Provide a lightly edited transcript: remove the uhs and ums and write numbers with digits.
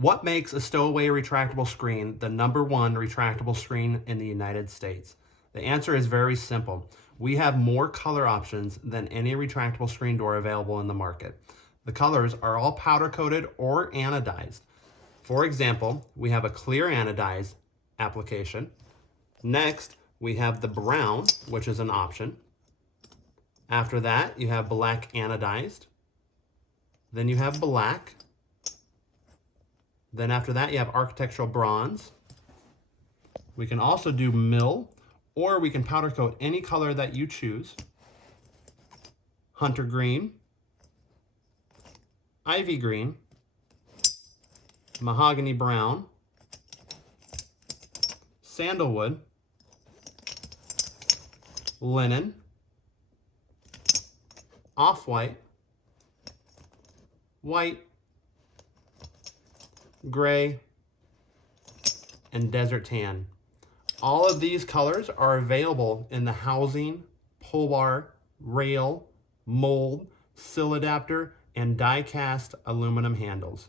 What makes a StowAway retractable screen the #1 retractable screen in the United States? The answer is very simple. We have more color options than any retractable screen door available in the market. The colors are all powder coated or anodized. For example, we have a clear anodized application. Next, we have the brown, which is an option. After that, you have black anodized. Then you have black. Then after that, you have architectural bronze. We can also do mill, or we can powder coat any color that you choose. Hunter green, ivy green, mahogany brown, sandalwood, linen, off-white, white, gray, and desert tan. All of these colors are available in the housing, pullbar, rail, mold, sill adapter, and die-cast aluminum handles.